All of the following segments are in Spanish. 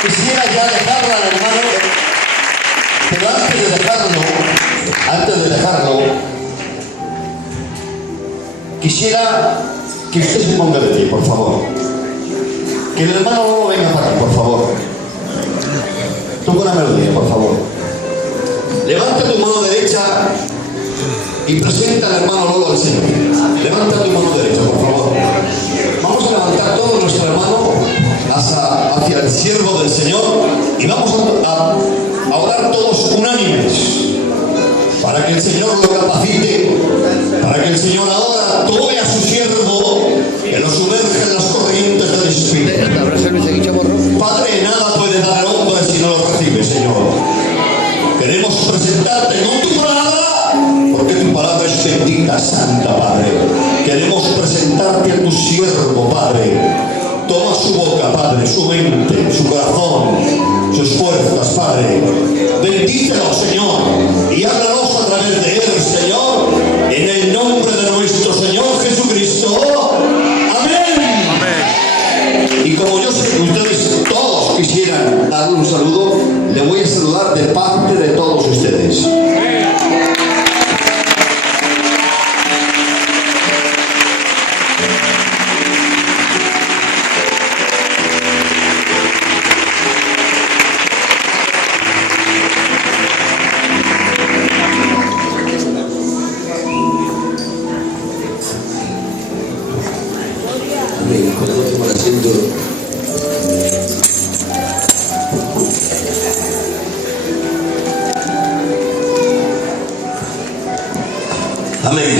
Quisiera ya dejarla, hermano, pero antes de dejarlo, quisiera que usted se ponga de pie, por favor. Que el hermano Lolo venga para aquí, por favor. Toca una melodía, por favor. Levanta tu mano derecha y presenta al hermano Lolo al Señor. Levanta tu mano derecha, por favor. Vamos a levantar todo nuestro hermano hacia el siervo del Señor y vamos a orar todos unánimes para que el Señor lo capacite, para que el Señor ahora tome a su siervo que lo sumerge en las corrientes del Espíritu. Padre, nada puede dar el hombre si no lo recibe, Señor. Queremos presentarte con tu palabra, porque tu palabra es bendita, santa, Padre. Queremos presentarte a tu siervo, Padre. Toma su boca, Padre, su mente, su corazón, sus fuerzas, Padre. Bendícelo, Señor, y háblanos a través de él, Señor, en el nombre de nuestro Señor Jesucristo. Amén. Amén. Y como yo sé que ustedes todos quisieran darle un saludo, le voy a saludar de parte de todos ustedes. Amén.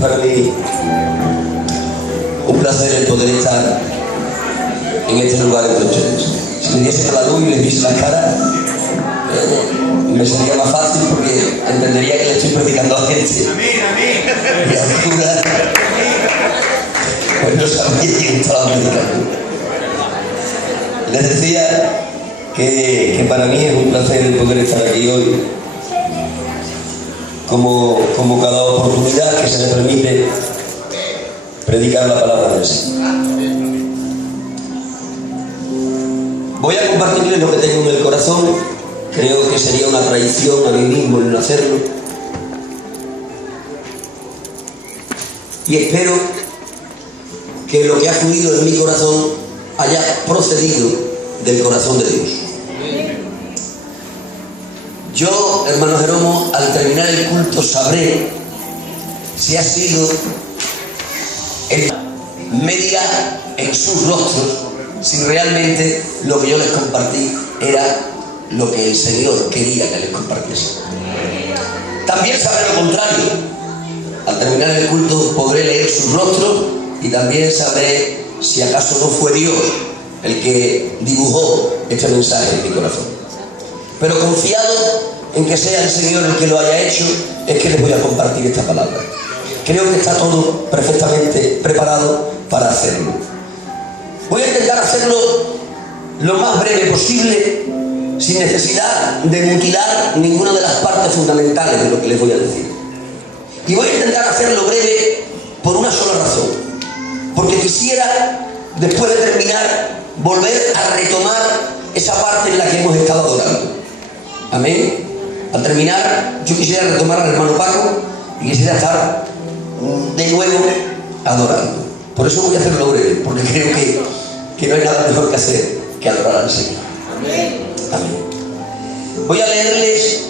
Para mí, un placer el poder estar en este lugar entre ustedes. Si me diese la luz y les viese las caras, me sería más fácil porque entendería que le estoy predicando a gente. Y a oscuras, pues no sabía quién estaba predicando. Les decía que para mí es un placer el poder estar aquí hoy, como cada oportunidad que se me permite predicar la palabra del Señor. Voy a compartirles lo que tengo en el corazón. Creo que sería una traición a mí mismo el no hacerlo. Y espero que lo que ha fluido en mi corazón haya procedido del corazón de Dios. Yo, hermano Jeromo, al terminar el culto sabré si ha sido me dirá en sus rostros si realmente lo que yo les compartí era lo que el Señor quería que les compartiese. También sabré lo contrario. Al terminar el culto podré leer sus rostros y también sabré si acaso no fue Dios el que dibujó este mensaje en mi corazón. Pero confiado en que sea el Señor el que lo haya hecho, es que les voy a compartir esta palabra. Creo que está todo perfectamente preparado para hacerlo. Voy a intentar hacerlo lo más breve posible, sin necesidad de mutilar ninguna de las partes fundamentales de lo que les voy a decir. Y voy a intentar hacerlo breve por una sola razón. Porque quisiera, después de terminar, volver a retomar esa parte en la que hemos estado adorando. Amén. Al terminar, yo quisiera retomar al hermano Paco y quisiera estar de nuevo adorando. Por eso voy a hacerlo breve, porque creo que no hay nada mejor que hacer que adorar al Señor. Amén. Amén. Voy a leerles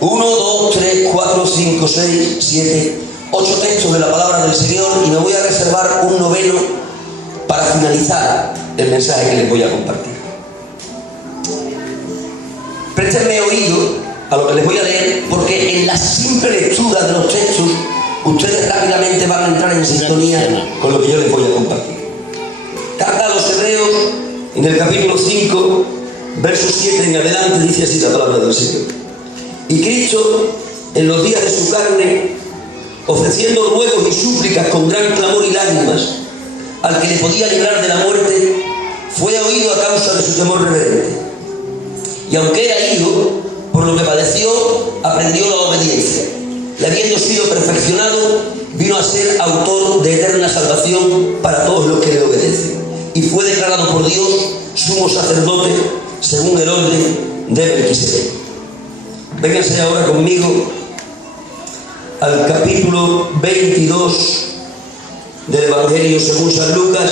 1, 2, 3, 4, 5, 6, 7, 8 textos de la palabra del Señor y me voy a reservar un noveno para finalizar el mensaje que les voy a compartir. Préstenme oído a lo que les voy a leer, porque en la simple lectura de los textos ustedes rápidamente van a entrar en sintonía con lo que yo les voy a compartir. Carta a los Hebreos, en el capítulo 5, verso 7 en adelante, dice así la palabra del Señor. Y Cristo, en los días de su carne, ofreciendo ruegos y súplicas con gran clamor y lágrimas al que le podía librar de la muerte, fue oído a causa de su temor reverente. y aunque era hijo, por lo que padeció, aprendió la obediencia. Y habiendo sido perfeccionado, vino a ser autor de eterna salvación para todos los que le obedecen. Y fue declarado por Dios sumo sacerdote según el orden de Melquisedec. Vénganse ahora conmigo al capítulo 22 del Evangelio según San Lucas,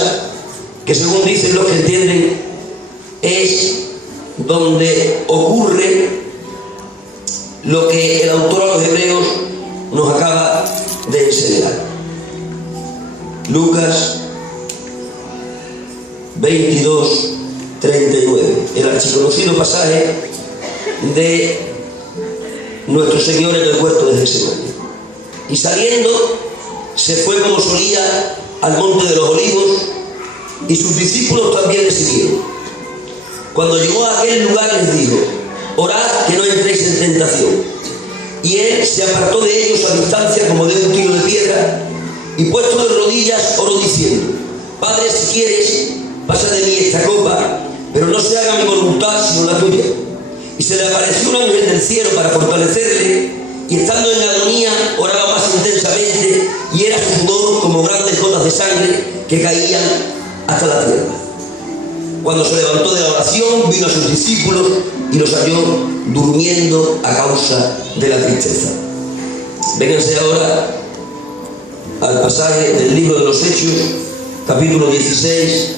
que según dicen los que entienden, es donde ocurre lo que el autor a los hebreos nos acaba de enseñar. Lucas 22, 39, el archiconocido pasaje de nuestro Señor en el huerto de Getsemaní. Y saliendo, se fue como solía al monte de los olivos, y sus discípulos también le siguieron. Cuando llegó a aquel lugar les dijo: orad que no entréis en tentación. Y él se apartó de ellos a distancia como de un tiro de piedra, y puesto de rodillas oró diciendo: Padre, si quieres, pasa de mí esta copa, pero no se haga mi voluntad sino la tuya. Y se le apareció un ángel del cielo para fortalecerle, y estando en agonía oraba más intensamente, y era su sudor como grandes gotas de sangre que caían hasta la tierra. Cuando se levantó de la oración, vino a sus discípulos y los halló durmiendo a causa de la tristeza. Vénganse ahora al pasaje del libro de los Hechos, capítulo 16,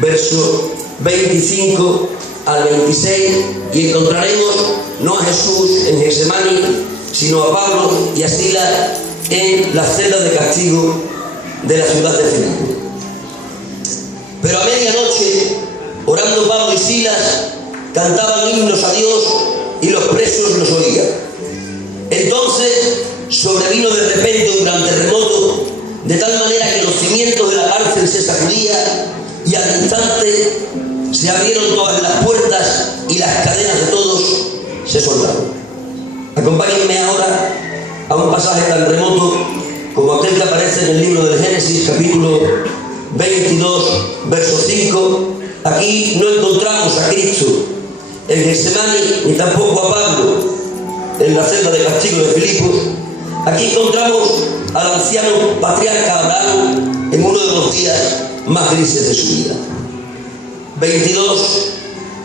verso 25 al 26, y encontraremos no a Jesús en Getsemaní, sino a Pablo y a Silas en las celdas de castigo de la ciudad de Filipo. Pero a medianoche, orando Pablo y Silas, cantaban himnos a Dios y los presos los oían. Entonces sobrevino de repente un gran terremoto, de tal manera que los cimientos de la cárcel se sacudían, y al instante se abrieron todas las puertas y las cadenas de todos se soltaron. Acompáñenme ahora a un pasaje tan remoto como aquel que aparece en el libro del Génesis, capítulo 22, verso 5. Aquí no encontramos a Cristo en Getsemaní, ni tampoco a Pablo en la celda de castigo de Filipos. Aquí encontramos al anciano patriarca Abraham en uno de los días más grises de su vida. 22,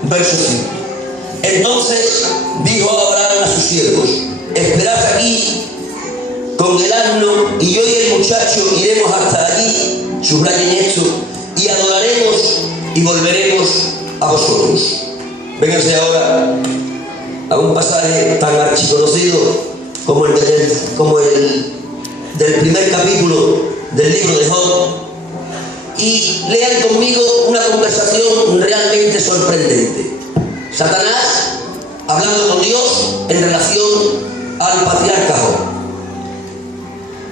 verso 5. Entonces dijo Abraham a sus siervos: esperad aquí con el asno, y yo y el muchacho iremos hasta allí, subrayen esto, y adoraremos y volveremos a vosotros. Vénganse ahora a un pasaje tan archiconocido como el del primer capítulo del libro de Job, y lean conmigo una conversación realmente sorprendente. Satanás hablando con Dios en relación al patriarca Job.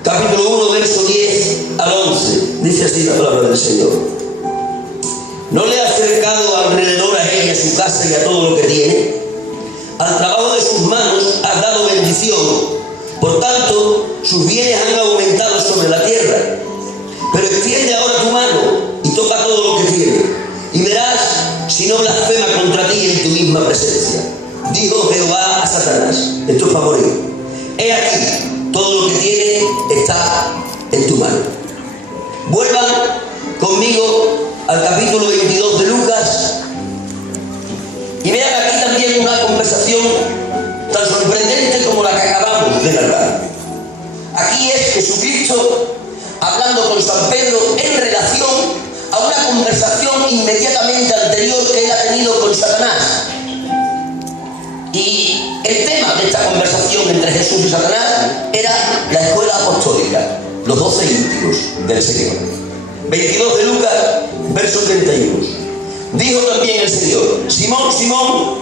Capítulo 1, verso 10 al 11, dice así la palabra del Señor: ¿no le ha acercado alrededor a ella su casa y a todo lo que tiene? Al trabajo de sus manos has dado bendición, por tanto sus bienes han aumentado sobre la tierra. Pero extiende ahora tu mano y toca todo lo que tiene, y verás si no blasfema contra ti en tu misma presencia. Dijo Jehová a Satanás: esto es para morir. He aquí, todo lo que tiene está en tu mano. Vuelvan conmigo al capítulo 22 de Lucas y vean aquí también una conversación tan sorprendente como la que acabamos de narrar. Aquí es Jesucristo hablando con San Pedro en relación a una conversación inmediatamente anterior que él ha tenido con Satanás. Y el tema de esta conversación entre Jesús y Satanás era la escuela apostólica, los 12 íntimos del Señor. 22 de Lucas, verso 31. Dijo también el Señor: Simón, Simón,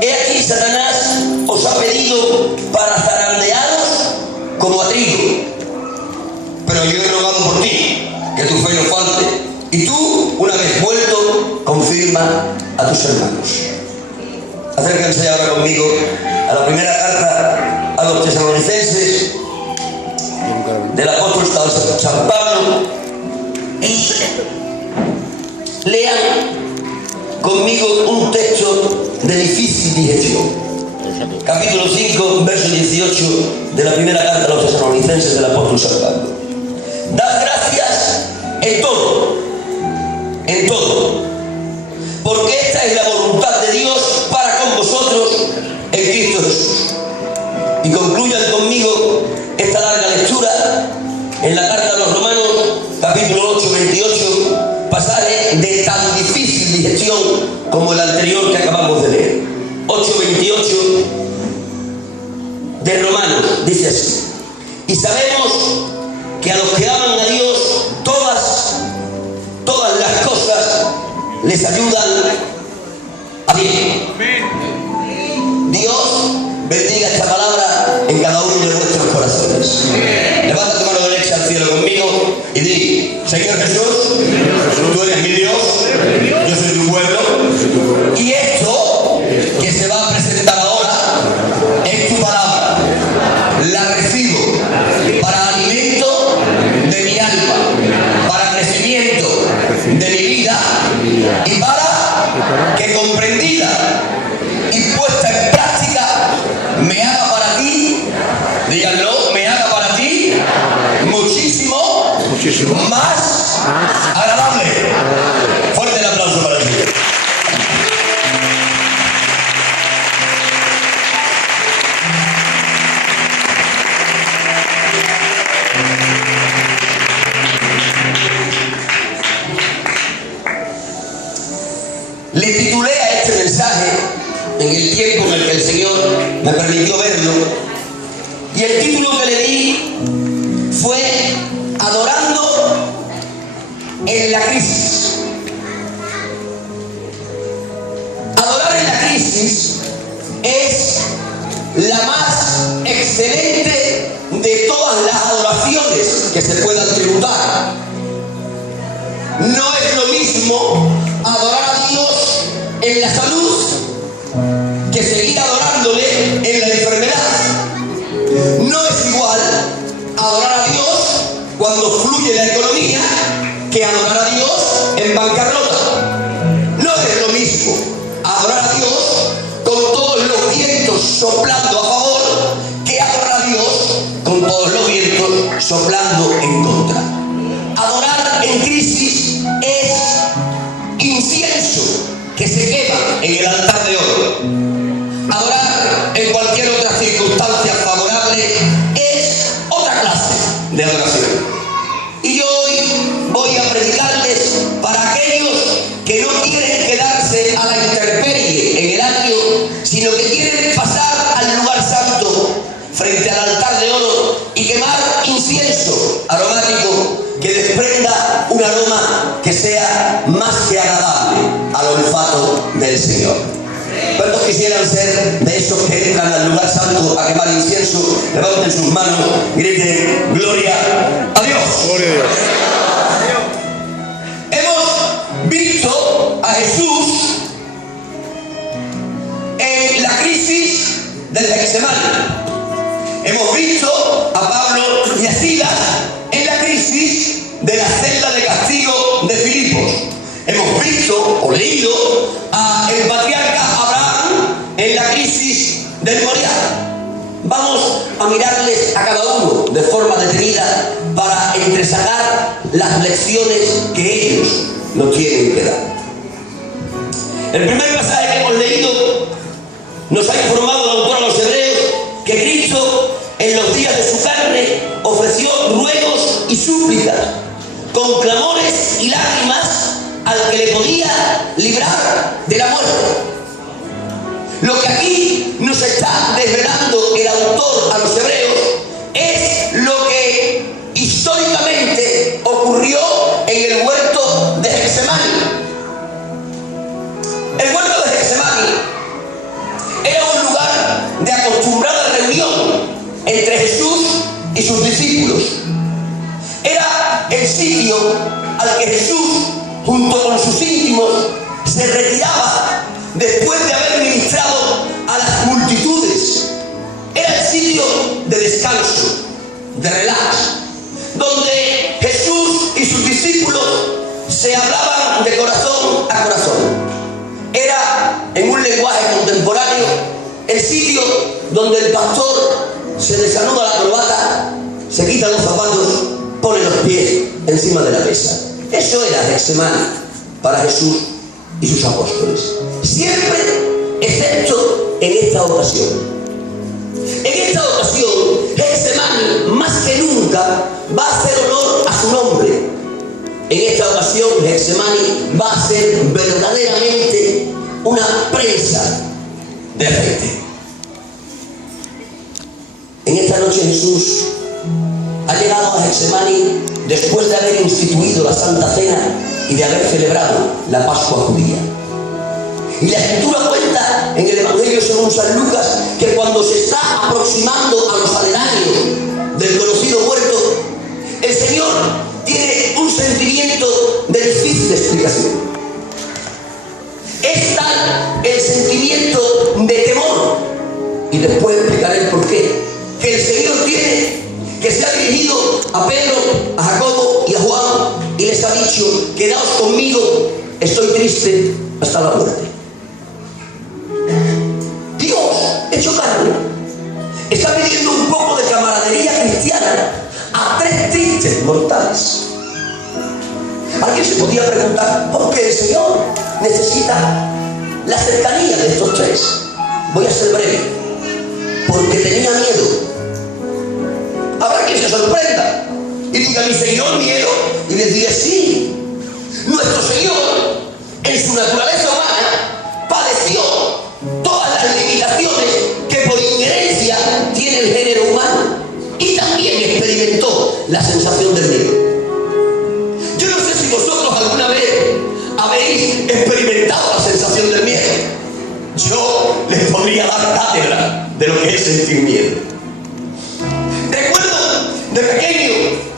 he aquí Satanás os ha pedido para zarandearos como a trigo, pero yo he rogado por ti, que tu fe no falte, y tú, una vez vuelto, confirma a tus hermanos. Acérquense ahora conmigo a la primera carta a los tesalonicenses del apóstol San Pablo, y lean conmigo un texto de difícil digestión. Capítulo 5, verso 18 de la primera carta a los tesalonicenses del apóstol San Pablo. Dad gracias en todo, porque esta es la voluntad de Dios para con vosotros en Cristo Jesús. Y concluyan conmigo esta larga lectura en la carta a los Romanos, capítulo 8, 28, pasaje de tan difícil digestión como el anterior que acabamos de leer. 8, 28 de Romanos, dice así: y sabemos que a los que aman a Dios todas las cosas les ayudan a bien. Dios bendiga esta palabra en cada uno de nuestros corazones. Levanta tu mano derecha al cielo conmigo y di: Señor Jesús, tú eres mi Dios, yo soy tu pueblo, y esto que se va a presentar ahora es tu palabra. La recibo para alimento de mi alma, para crecimiento de mi vida y para que comprendida y puesta en práctica me haga para ti, díganlo, me haga para ti muchísimo más agradable. Fuerte el aplauso para ti. Le titulé a este mensaje en el tiempo en el que el Señor me permitió verlo, y el título que le di fue Adorando en la crisis. Adorar en la crisis es la más excelente de todas las adoraciones que se puedan tributar. No es lo mismo adorar a Dios en la salud que seguir adorándole en la enfermedad. No es igual adorar a Dios cuando fluye la economía que adorar a Dios en bancarrota. No es lo mismo adorar a Dios con todos los vientos soplando a favor que adorar a Dios con todos los vientos soplando en contra. Adorar en crisis es incienso que se quema en el altar de oro. Adorar en cualquier otra circunstancia favorable es otra clase de adoración. Y hoy voy a predicarles para aquellos que no quieren quedarse a la intemperie en el año, sino que quieren pasar al lugar santo frente al altar de oro y quemar incienso aromático que desprenda un aroma que sea más que agradable al olfato del Señor. ¿Cuántos quisieran ser de esos que entran al lugar santo a quemar incienso? Levanten sus manos, griten gloria a Dios. Gloria a Dios. Hemos visto a Jesús en la crisis del Getsemaní. Hemos visto a Pablo y a Silas en la crisis de la celda de castigo de Filipos. Hemos visto o leído a el patriarca Abraham en la crisis del Moriah. Vamos a mirarles a cada uno de forma detenida para entresacar las lecciones que ellos nos tienen que dar. El primer pasaje que hemos leído nos ha informado el autor a los hebreos que Cristo en los días de su carne ofreció ruegos y súplicas con clamores y lágrimas al que le podía librar de la muerte. Lo que aquí nos está desvelando el autor a los hebreos es lo que históricamente ocurrió en el huerto de Getsemaní. El huerto de Getsemaní era un lugar de acostumbrada reunión entre Jesús y sus discípulos. Era el sitio al que Jesús, junto con sus íntimos, se retiraba después de haber ministrado a las multitudes. Era el sitio de descanso, de relax, donde Jesús y sus discípulos se hablaban de corazón a corazón. Era en un lenguaje contemporáneo, el sitio donde el pastor se desanuda la corbata, se quita los zapatos, pone los pies encima de la mesa. Eso era Getsemaní para Jesús y sus apóstoles. Siempre, excepto en esta ocasión. En esta ocasión, Getsemaní, más que nunca, va a hacer honor a su nombre. En esta ocasión, Getsemaní va a ser verdaderamente una presa de aceite. En esta noche Jesús ha llegado a Getsemaní después de haber instituido la Santa Cena y de haber celebrado la Pascua judía. Y la Escritura cuenta en el Evangelio según San Lucas que cuando se está aproximando a los aledaños del conocido huerto, el Señor tiene un sentimiento de difícil explicación. Es tal el sentimiento de temor, y después explicaré el porqué, que el Señor tiene, que se ha dirigido a Pedro, a Jacobo y a Juan y les ha dicho: quedaos conmigo, estoy triste hasta la muerte. Dios, hecho carne, está pidiendo un poco de camaradería cristiana a tres tristes mortales. Alguien se podía preguntar por qué el Señor necesita la cercanía de estos tres. Voy a ser breve. Porque tenía miedo. Habrá quien se sorprenda y diga: mi Señor, miedo. Y les diré: sí, nuestro Señor en su naturaleza humana padeció todas las limitaciones que por inherencia tiene el género humano, y también experimentó la sensación del miedo. Yo no sé si vosotros alguna vez habéis experimentado la sensación del miedo. Yo les podría dar cátedra de lo que es sentir miedo. Recuerdo de pequeño,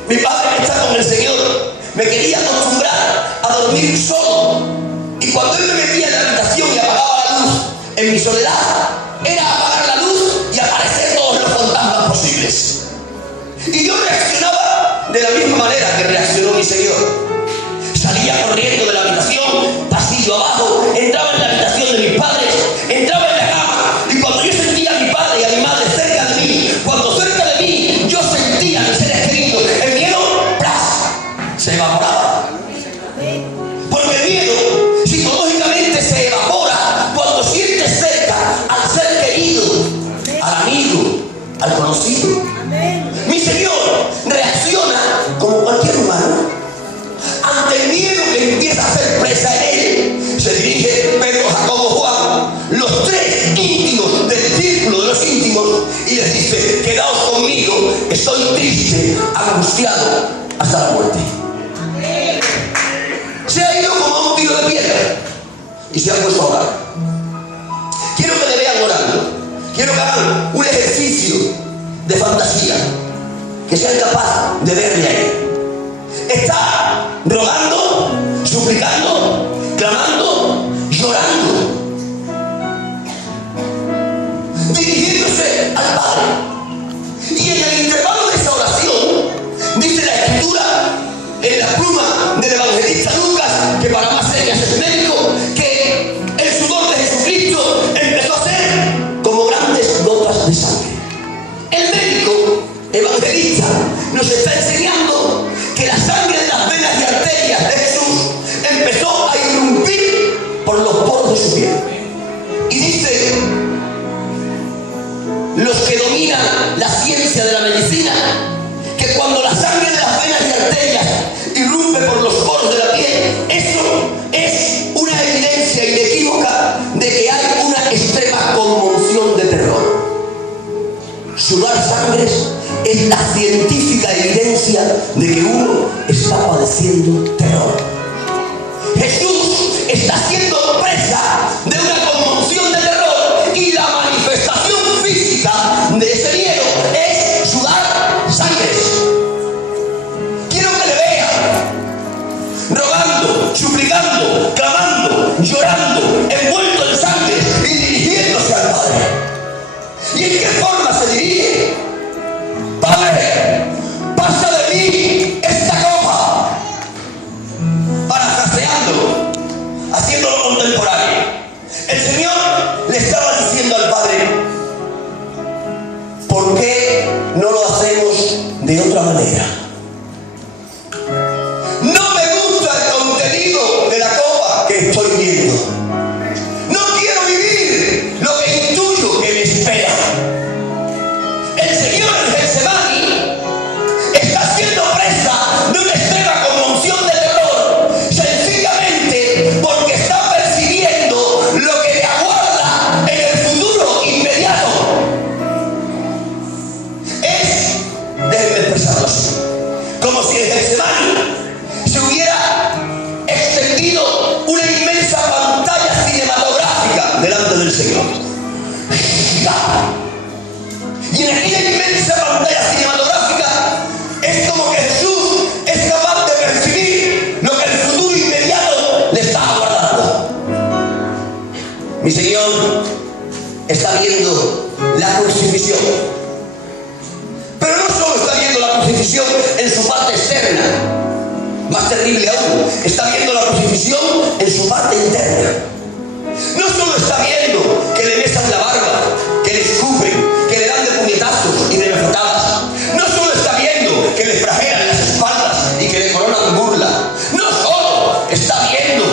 mi padre, que está con el Señor, me quería acostumbrar a dormir solo, y cuando él me metía en la habitación y apagaba la luz en mi soledad, era apagar la luz y aparecer todos los fantasmas posibles. Y yo reaccionaba de la misma manera que reaccionó mi Señor. Salía corriendo de la habitación, pasillo abajo, entraba en la habitación de mis padres, entraba en la cama, y cuando yo sentía a mi padre y a mi madre cerca de mí, cuando cerca de mí yo sentía a mis seres queridos, el miedo, ¡pras!, se evaporaba. Porque el miedo psicológicamente se evapora cuando sientes cerca al ser querido, al amigo, al conocido. Mi Señor reacciona como cualquier humano ante el miedo que empieza a hacer presa en él. Se dirige Pedro, Jacobo, Juan, los tres íntimos del círculo de los íntimos, y les dice: quedaos conmigo, estoy triste, angustiado hasta la muerte. Se ha ido como a un tiro de piedra y se ha puesto a orar. Quiero que le vean orando. Quiero que hagan un ejercicio de fantasía, que sean capaces de verle a él. Está rogando, suplicando, clamando, llorando, dirigiéndose al Padre. Y en el intervalo de esa oración, dice la Escritura, en la pluma del evangelista Lucas, que para más señas es médico, que el sudor de Jesucristo empezó a ser como grandes gotas de sangre. El médico evangelista nos está enseñando que la sangre de las venas y arterias de Jesús empezó a irrumpir por los poros de su piel. Y dice: los que dominan la ciencia de la medicina, que cuando la sangre de las venas y arterias irrumpe por los poros de la piel, eso es una evidencia inequívoca de que hay una extrema conmoción de terror. Sudar sangres es la científica evidencia de que uno está padeciendo terror. Jesús está siendo presa de una conmoción de terror, y la manifestación física de ese miedo es sudar sangres. Quiero que le vean rogando, suplicando, clamando, llorando, envuelto en sangre y dirigiéndose al Padre. ¿Y en qué forma se dirige? Padre, pasa de mí esta copa. Parafraseándolo, haciéndolo contemporáneo. El Señor le estaba diciendo al Padre: ¿por qué no lo hacemos de otra manera? No me gusta el contenido de la copa que estoy viendo. No quiero vivir lo que intuyo que me espera. El Señor en Getsemaní está siendo presa de una extrema conmoción de terror, sencillamente porque está percibiendo lo que le aguarda en el futuro inmediato. Déjenme expresarlo así, como si en Getsemaní se hubiera extendido una inmensa pantalla cinematográfica delante del Señor. Y en aquella inmensa pantalla cinematográfica es como que Jesús es capaz de percibir lo que el futuro inmediato le está aguardando. Mi Señor está viendo la crucifixión, pero no solo está viendo la crucifixión en su parte externa, más terrible aún, está viendo la crucifixión en su parte interna. No solo está viendo que le besan la barba, que le escupen, que le dan de puñetazos y de bofetadas. No solo está viendo que le flagelan las espaldas y que le coronan burla. No solo está viendo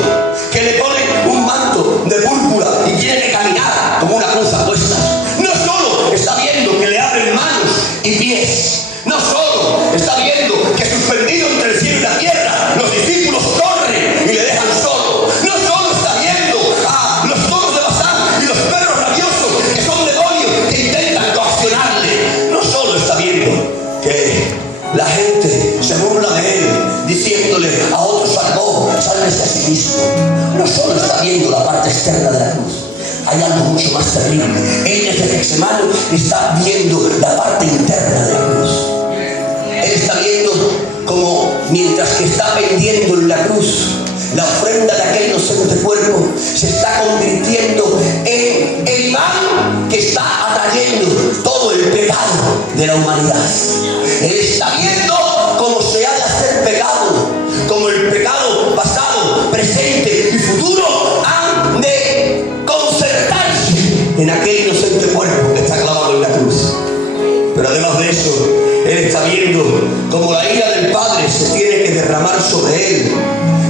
que le ponen un manto de púrpura y tiene que caminar como una cruz a cuestas. No solo está viendo que le abren manos y pies. No solo está viendo que suspendido entre el cielo y la tierra, los discípulos corren y le dejan solo. No solo está viendo a los toros de Bazán y los perros rabiosos, que son demonios que intentan coaccionarle. No solo está viendo que la gente se burla de él, diciéndole: a otro salvó, sálvese a sí mismo. No solo está viendo la parte externa de la cruz, hay algo mucho más terrible. Él desde Getsemaní está viendo la parte interna de la cruz. Él está viendo como mientras que está pendiendo en la cruz, la ofrenda de aquel inocente cuerpo se está convirtiendo en el imán que está atrayendo todo el pecado de la humanidad. Él está viendo cómo se ha de hacer pecado, como el pecado pasado, presente y futuro han de concertarse en aquel inocente cuerpo que está clavado en la cruz. Pero además de eso, él está viendo cómo la ira del Padre se tiene que derramar sobre él.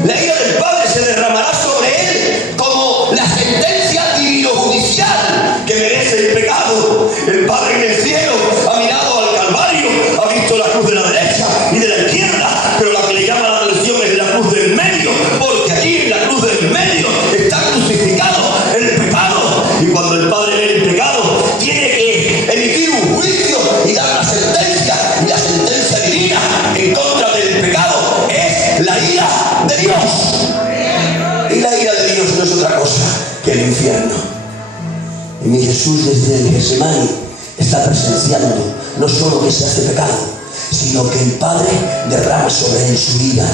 La ira del Padre se derramará sobre él como la sentencia divino-judicial que merece el pecado. El Padre en el cielo ha mirado al Calvario, ha visto la cruz de la derecha y de la izquierda, pero la que le llama la atención es la cruz del medio, porque allí en la cruz del medio está crucificado el pecado. Y cuando el Padre ve el pecado, tiene que emitir un juicio y dar una sentencia, y la sentencia divina en contra del pecado es la ira de Dios. Y la ira de Dios no es otra cosa que el infierno. Y mi Jesús desde el Getsemaní está presenciando no solo que se hace pecado, sino que el Padre derrama sobre él su ira.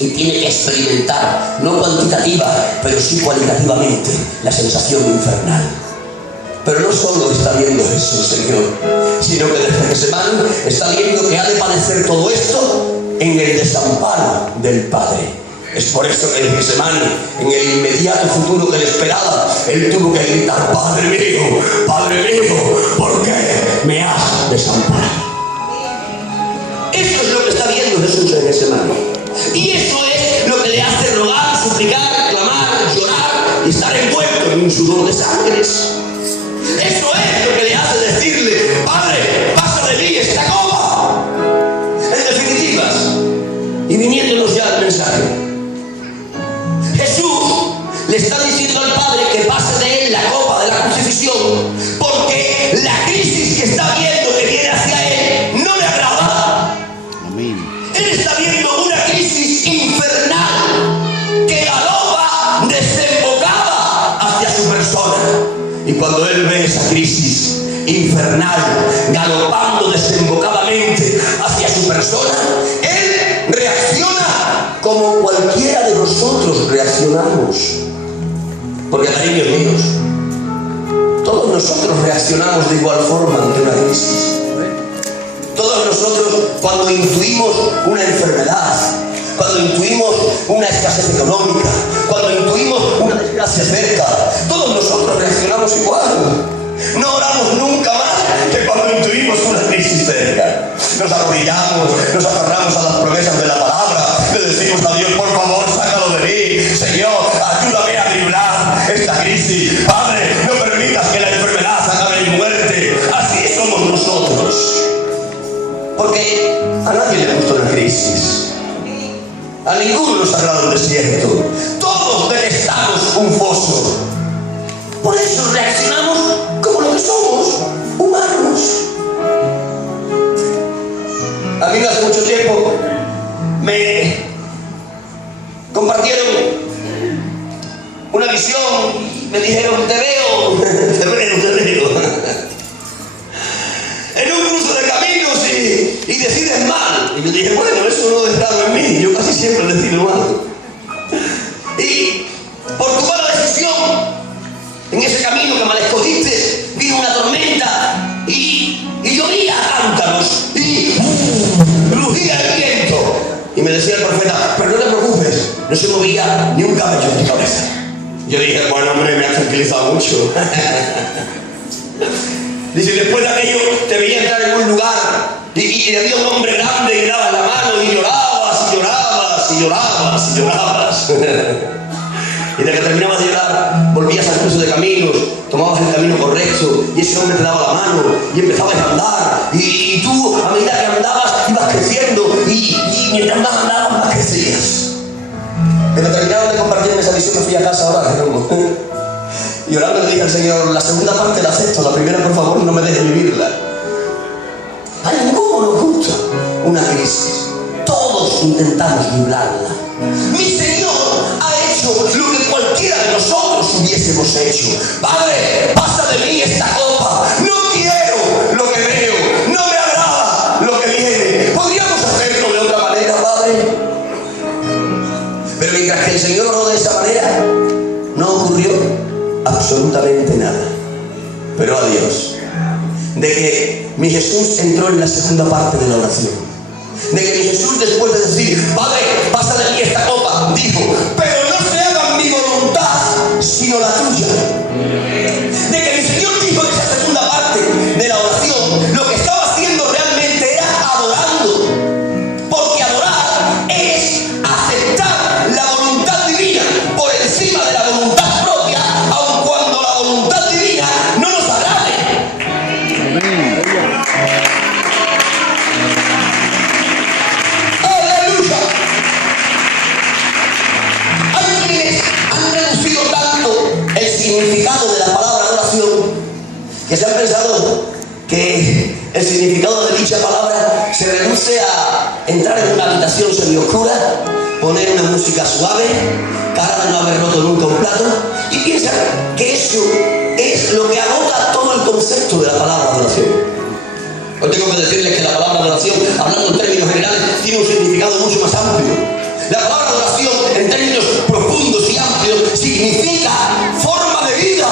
Y tiene que experimentar, no cuantitativa, pero sí cualitativamente, la sensación infernal. Pero no solo está viendo eso el Señor, sino que desde Getsemaní está viendo que ha de padecer todo esto en el desamparo del Padre. Es por eso que en Getsemaní, en el inmediato futuro que le esperaba, él tuvo que gritar: Padre mío, ¿por qué me has desamparado? Eso es lo que está viendo Jesús en Getsemaní. Y eso es lo que le hace rogar, suplicar, clamar, llorar y estar envuelto en un sudor de sangres. Eso es lo que le hace decirle: Padre, pasa de mí esta copa. En definitivas, y viniéndonos ya al mensaje, Jesús le está diciendo al Padre que pase de él la copa de la crucifixión, porque la crisis que está viendo que viene hacia él no le agrada. Él está viendo una crisis infernal que galopa desembocada hacia su persona. Y cuando él ve esa crisis infernal galopando desembocadamente hacia su persona, él reacciona como cualquiera de nosotros reaccionamos. Porque, cariños míos, todos nosotros reaccionamos de igual forma ante una crisis. Todos nosotros, cuando intuimos una enfermedad, cuando intuimos una escasez económica, cuando intuimos una desgracia cerca, todos nosotros reaccionamos oramos igual. No oramos nunca más que cuando intuimos una crisis cerca. Nos arrodillamos, nos aferramos a las promesas de la palabra, le decimos a Dios, por favor, sácalo de mí. Señor, ayúdame a driblar esta crisis. Padre, no permitas que la enfermedad se acabe en muerte. Así somos nosotros. Porque a nadie le gusta una crisis. A ninguno nos agrada el desierto. Todos detestamos un foso. Por eso reaccionamos como lo que somos, humanos. A mí no hace mucho tiempo me compartieron una visión y me dijeron, te veo en un cruce de caminos y decides mal. Y yo dije, bueno, eso no es raro en mí, yo casi siempre decido mal. Y por tu mala decisión, en ese camino que mal escogiste, vino una tormenta y llovía cántaros y rugía el viento. Y me decía el profeta, pero no te preocupes, no se movía ni un cabello de tu cabeza. Yo dije, bueno, hombre, me ha tranquilizado mucho. Dice, después de aquello te veía entrar en un lugar y había un hombre grande y daba la mano y llorabas y llorabas y llorabas y llorabas. Y de que terminabas de llorar, volvías al cruce de caminos, tomabas el camino correcto y ese hombre te daba la mano y empezabas a andar y tú, a medida que andabas, ibas creciendo y mientras más andabas, más crecías. Cuando terminaron de compartirme esa visión, me fui a casa a orar, y orando le dije al Señor, la segunda parte la acepto, la primera por favor no me dejes vivirla. A ninguno nos gusta una crisis, todos intentamos librarla. Mi Señor ha hecho lo que cualquiera de nosotros hubiésemos hecho. Padre, pasa de mí esta copa, no quiero lo que veo, no me agrada lo que viene. ¿Podríamos hacerlo de otra manera, Padre? Pero mientras que el Señor oró de esa manera, no ocurrió absolutamente nada. Pero a Dios, de que mi Jesús entró en la segunda parte de la oración, de que mi Jesús, después de decir, Padre, pasa de mí esta copa, dijo, pero no se haga mi voluntad sino la tuya. De que mi Señor dijo en esa segunda parte de la oración, lo que estaba haciendo realmente era adorando, porque adorar es aceptar la voluntad divina por encima de la voluntad propia, aun cuando la voluntad divina no nos agrade. ¡Aleluya! Hay quienes han reducido tanto el significado de la palabra adoración que se han pensado que el significado de dicha palabra se reduce a entrar en una habitación semioscura, poner una música suave, cara de no haber roto nunca un plato, y piensan que eso es lo que agota todo el concepto de la palabra adoración. Hoy tengo que decirles que la palabra adoración, hablando en términos generales, tiene un significado mucho más amplio. La palabra adoración, en términos profundos y amplios, significa forma de vida.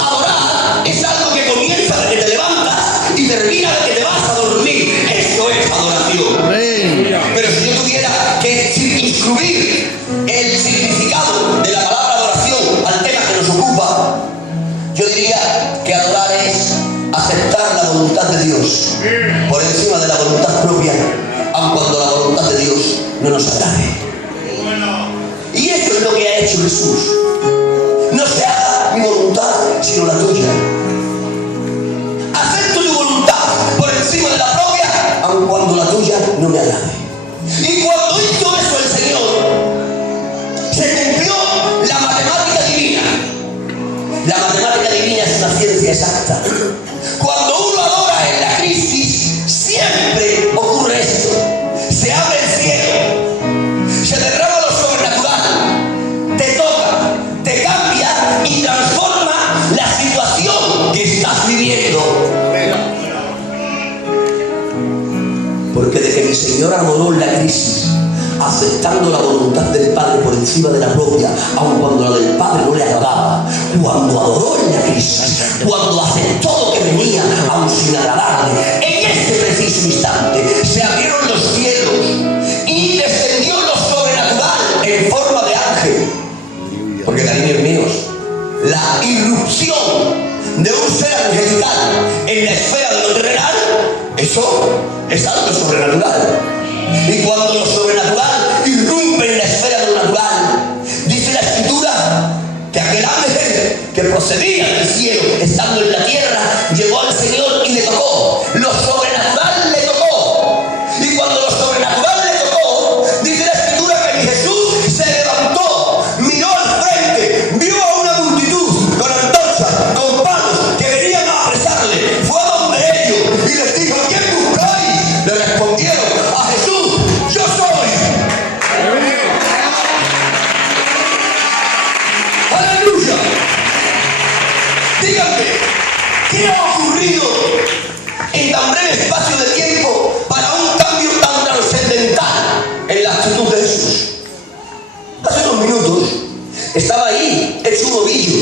Adorar es algo que comienza desde que te levantas y termina de que te vas a dormir. Eso es adoración. Amén. Pero si yo tuviera que circunscribir el significado de la palabra adoración al tema que nos ocupa, yo diría que adorar es aceptar la voluntad de Dios por encima de la voluntad propia, aun cuando la voluntad de Dios no nos agrade. Y esto es lo que ha hecho Jesús. No se haga mi voluntad sino la tuya. Acepto tu voluntad por encima de la propia, aun cuando la tuya no me agrade. Y cuando hizo eso el Señor, se cumplió la matemática divina. La matemática divina es una ciencia exacta. Cuando uno adora en la crisis, siempre ocurre esto. Se abre el cielo, se derrama lo sobrenatural, te toca, te cambia y transforma la situación que estás viviendo. Porque de que mi Señor adoró en la crisis, aceptando la voluntad del Padre por encima de la propia, aun cuando la del Padre no le agradaba, cuando adoró en la crisis, cuando aceptó lo que venía, aun sin agradarle, en este preciso instante se abrieron los cielos y descendió lo sobrenatural en forma de ángel. Porque, cariños míos, la irrupción sobrenatural. Y cuando lo sobrenatural irrumpe en la esfera de lo natural, dice la Escritura que aquel ángel que procedía del cielo, estando en la tierra, llegó al Señor y le tocó. Lo sobrenatural le tocó. Y cuando lo sobrenatural le tocó, dice la Escritura que mi Jesús se levantó, miró al frente, vio a una multitud con antorchas, con palos, que venían a apresarle. Fue a donde ellos y les dijo: ¿a quién buscáis? Le respondieron: a Jesús, yo soy. ¡Aleluya! Díganme, ¿qué ha ocurrido en tan breve espacio de tiempo para un cambio tan trascendental en la actitud de Jesús? Hace unos minutos estaba ahí, hecho un ovillo,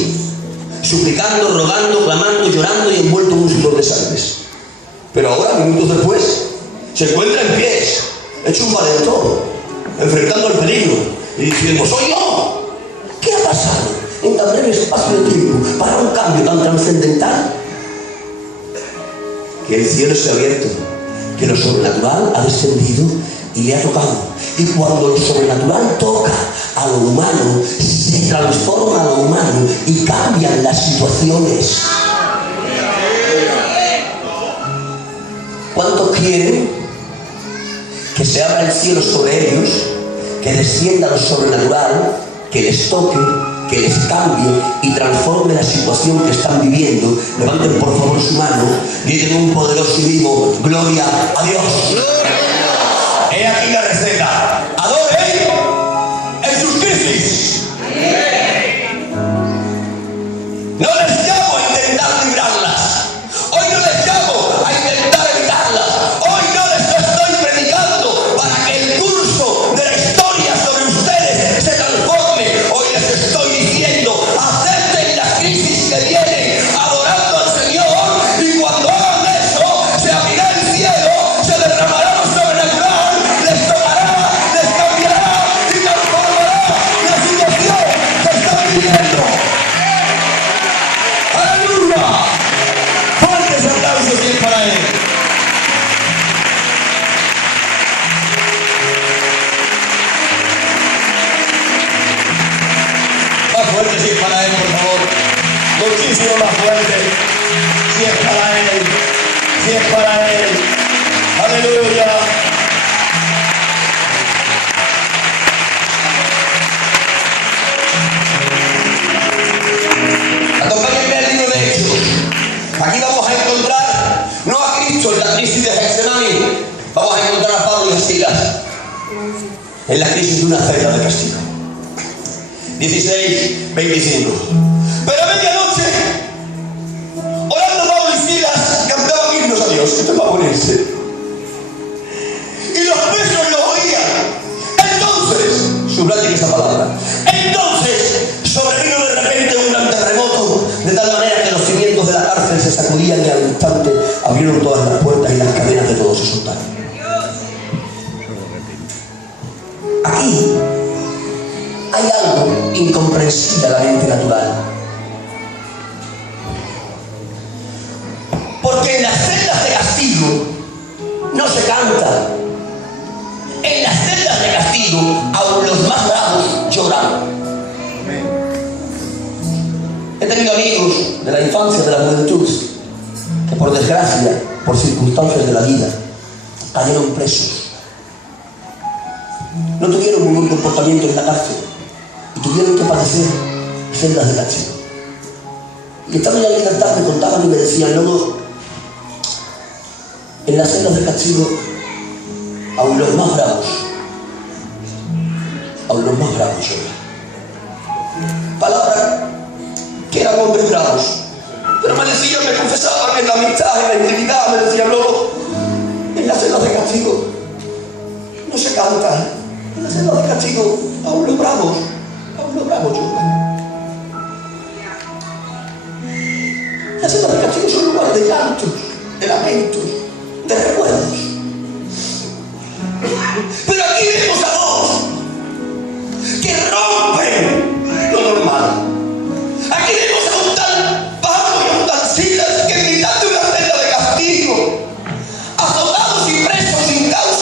suplicando, rogando, clamando, llorando y envuelto en un sudor de sangres. Pero ahora, minutos después, se encuentra en pies, hecho un valentón, enfrentando el peligro y diciendo: soy yo. ¿Qué ha pasado en tan breve espacio de tiempo para un cambio tan trascendental? Que el cielo se ha abierto, que lo sobrenatural ha descendido y le ha tocado. Y cuando lo sobrenatural toca a lo humano, se transforma a lo humano y cambian las situaciones. ¿Cuántos quieren que se abra el cielo sobre ellos, que descienda lo sobrenatural, que les toque, que les cambie y transforme la situación que están viviendo? Levanten por favor su mano y den un poderoso y vivo: gloria a Dios. He aquí la receta: adoren en sus crisis. No les llamo a intentar librarlas, hoy no les llamo a intentar evitarlas, hoy no les estoy predicando para que el curso de la historia sobre ustedes se transforme. Hoy les estoy diciendo: acepten las crisis que vienen adorando al Señor, y cuando hagan eso, se abrirá el cielo, se derramará lo sobrenatural, les tocará, les cambiará y transformará la situación que están viviendo. ¡Aleluya! Fuertes aplausos bien para Él. Más fuerte si es para Él, por favor. Muchísimo más fuerte. Si es para Él. Si es para Él. Aleluya. Acompáñenme al libro de Hechos. Aquí vamos a encontrar, no a Cristo en la crisis de Getsemaní, vamos a encontrar a Pablo y a Silas en la crisis de una celda de castigo. 16:25. Pero a medianoche, orando Pablo y Silas, cantaban himnos a Dios. Esto es para ponerse. Y los presos los oían. Entonces, subrayen esa palabra. Entonces sobrevino de repente un gran terremoto, de tal manera que los cimientos de la cárcel se sacudían y al instante abrieron todas las puertas y las cadenas de todos se soltaron. Aquí hay algo incomprensible a la mente natural. Porque en las celdas de castigo no se canta. En las celdas de castigo, aun los más bravos lloran. He tenido amigos de la infancia, de la juventud, que por desgracia, por circunstancias de la vida, cayeron presos. No tuvieron muy buen comportamiento en la cárcel y tuvieron que padecer celdas de castigo. Y estando ya en libertad me contaban y me decían: luego, en las celdas de castigo, aún los más bravos lloran. Palabra que eran hombres bravos, pero me decían, me confesaban en la amistad, en la intimidad, me decían: luego, en las celdas de castigo no se canta. En las celdas de castigo, aún los bravos lloran. Las celdas de castigo son lugares de llantos, de lamentos, de recuerdos. Pero aquí vemos a dos que rompen lo normal. Aquí vemos a un tal Pablo y a un tal Silas que en mitad de una celda de castigo, azotados y presos sin causa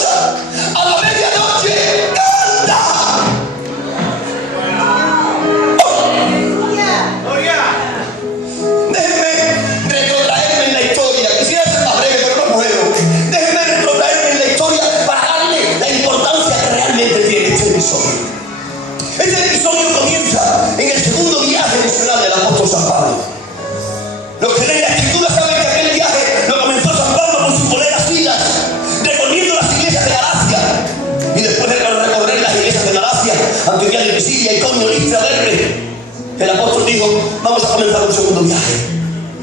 Este episodio comienza en el segundo viaje misional del apóstol San Pablo. Los que leen la Escritura saben que aquel viaje lo comenzó San Pablo con sus boleras filas, recorriendo las iglesias de Galacia. Y después de recorrer las iglesias de Galacia, Antioquía de Pisidia, Iconio, Listra, Derbe, el apóstol dijo: vamos a comenzar un segundo viaje.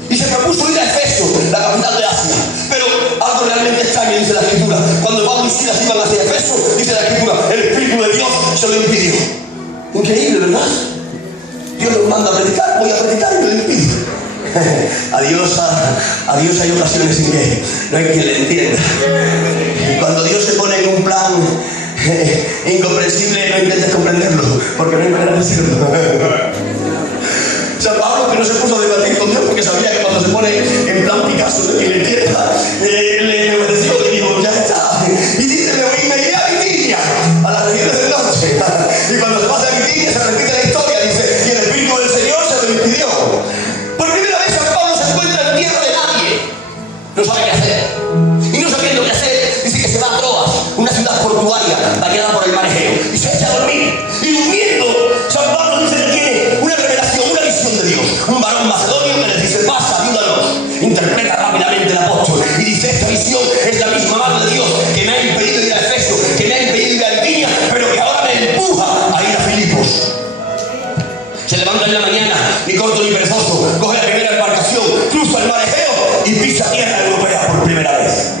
Y se propuso ir a Efeso, la capital de Asia. Pero algo realmente extraño dice la Escritura. Cuando Pablo y Silas iban hacia Efeso, dice la Escritura, el Espíritu de Dios se lo impidió. Increíble, ¿verdad? Dios nos manda a predicar, voy a predicar y me lo impide. A Dios hay ocasiones en que no hay quien le entienda. Y cuando Dios se pone en un plan incomprensible, no intentes comprenderlo, porque no hay manera de hacerlo. San Pablo, que no se puso a debatir con Dios porque sabía que cuando se pone en plan Picasso de quien le entienda, le obedeció y dijo: ya está. Y dice: me iré a Bitinia, a las regiones del norte. Y cuando se pasa a Bitinia se repite la historia, dice: y el Espíritu del Señor se lo impidió. Por primera vez San Pablo se encuentra en tierra de nadie. No sabe qué hacer. Y no sabiendo qué hacer, dice que se va a Troas, una ciudad portuaria bañada por el mar Egeo, y se echa a dormir. Y durmiendo, San Pablo dice que tiene una revelación, una visión de Dios. Un varón macedonio que le dice: pasa, ayúdanos. Interpreta rápidamente el apóstol y dice: esta visión es la misma mano de Dios que me ha impedido ir a Efeso, que me ha impedido ir a Bitinia, pero que ahora me empuja a ir a Filipos. Se levanta en la mañana, ni corto ni perezoso, coge la primera embarcación, cruza el mar Egeo y pisa tierra europea por primera vez.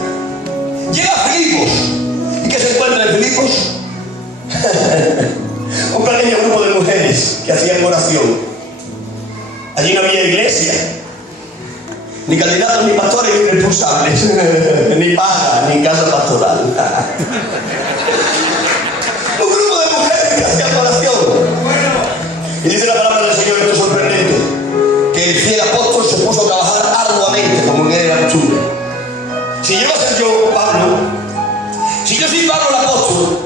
Llega a Filipos. ¿Y qué se encuentra en Filipos? Un pequeño grupo de mujeres que hacían oración. Allí no había iglesia, ni candidatos, ni pastores, ni responsables, ni paga, ni casa pastoral. Un grupo de mujeres que hacían oración. Y dice la palabra del Señor, esto es sorprendente, que el fiel apóstol se puso a trabajar arduamente, como era costumbre. Si yo a ser yo, Pablo, si yo soy Pablo el apóstol,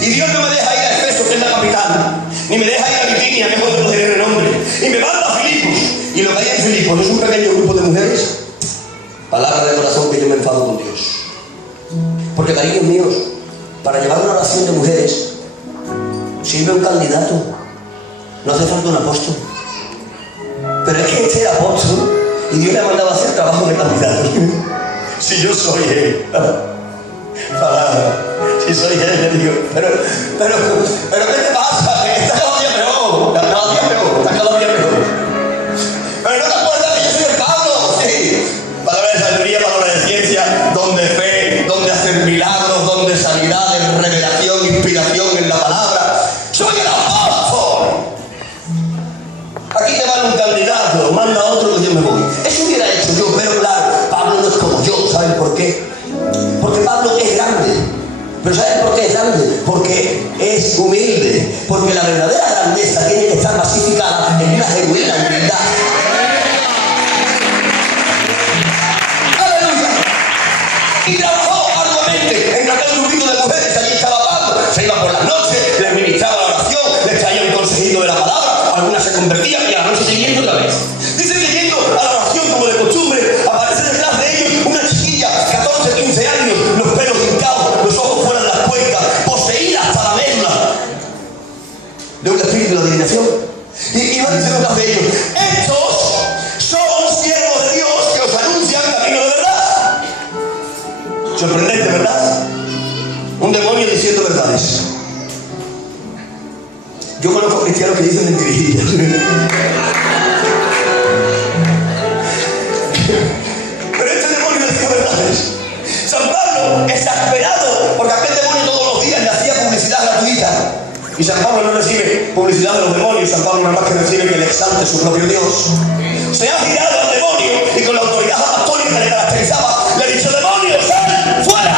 y Dios no me deja ir a Efeso, que es la capital, ni me deja ir a Bitinia, que es donde no tiene nombre, y me manda a Filipos, y lo que hay en Filipos es un pequeño grupo de mujeres, palabra de corazón que yo me enfado con Dios. Porque, cariños míos, para llevar una oración de mujeres, sirve un candidato. No hace falta un apóstol. Pero es que este era apóstol y Dios le ha mandado a hacer trabajo de candidato. Si yo soy él. Si soy él, le digo, pero ¿qué te pasa? Que está cada día peor. Está cada día peor. Pero no te acuerdas que yo soy el Pablo. Sí. Palabra de sabiduría, palabra de ciencia, donde fe, donde hacer milagros, donde sanidades, revelación, inspiración en la palabra. Soy el apóstol. Aquí te manda un candidato, manda a otro que yo me voy. Eso hubiera hecho yo, pero claro, Pablo no es como yo. ¿Saben por qué? Porque Pablo es grande. ¿Pero saben por qué es grande? Porque es humilde. Porque la verdadera grandeza tiene que estar masificada en una genuina humildad. ¡Aleluya! Y trabajó arduamente en aquel grupito de mujeres. Allí estaba Pablo. Se iba por las noches, les ministraba la oración, les traía un consejito de la palabra. Algunas se convertían y a la noche siguiente otra vez. Dice que yendo a la oración como de costumbre, aparece detrás de ellos una chiquilla, 14, 15 años, los pelos hincados, los ojos fuera de las cuencas, poseída hasta la médula de un espíritu de adivinación. Y va diciendo detrás de ellos: estos son siervos de Dios que os anuncian camino de verdad. Sorprendente, ¿verdad? Un demonio diciendo verdades. Yo conozco cristianos que dicen mentirillas. Pero este demonio decía verdades. San Pablo, exasperado, porque aquel demonio todos los días le hacía publicidad gratuita. Y San Pablo no recibe publicidad de los demonios. San Pablo nada más que recibe que le exalte su propio Dios. Se ha girado al demonio y con la autoridad apostólica que le caracterizaba, le ha dicho: demonio, sal fuera.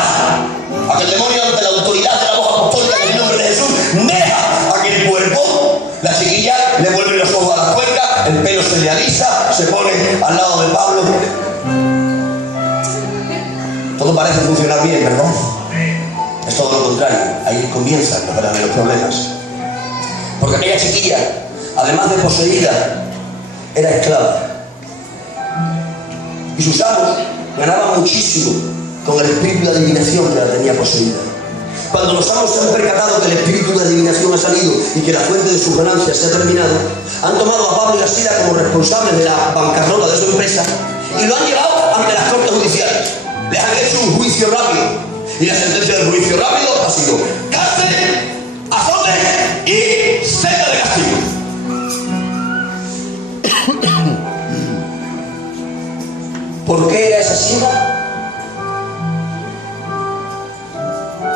Aquel demonio, ante la autoridad de la voz apostólica en el nombre de Jesús, deja aquel cuerpo. La chiquilla le vuelve los ojos a la cuenca, el pelo se le alisa, se pone al lado de Pablo. Todo parece funcionar bien, ¿verdad? Es todo lo contrario. Ahí comienzan los verdaderos problemas. Porque aquella chiquilla, además de poseída, era esclava. Y sus amos ganaban muchísimo con el espíritu de adivinación que la tenía poseída. cuando los amos se han percatado que el espíritu de adivinación ha salido y que la fuente de sus ganancias se ha terminado, han tomado a Pablo y a Silas como responsables de la bancarrota de su empresa y lo han llevado ante las cortes judiciales. Les han hecho un juicio rápido y la sentencia del juicio rápido ha sido cárcel, azote y celda de castigo. ¿Por qué era esa ciega?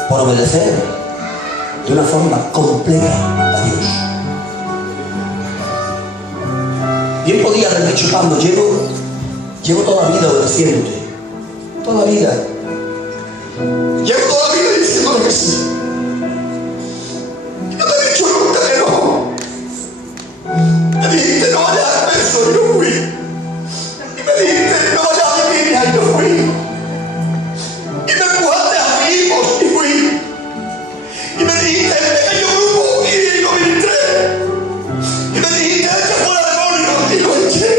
Por obedecer de una forma completa a Dios. Bien podía haber dicho Pablo, llevo toda la vida obedeciéndote, toda la vida. Llevo toda la vida diciéndole que sí. Y no te he dicho nunca que no. Me dijiste no vayas a eso y no fui. Y me dijiste no vayas a Virginia y no fui. Y me empujaste a Filipos y fui. Y me dijiste el pequeño grupo y lo ministré. Y me dijiste echa fuera demonios y lo eché.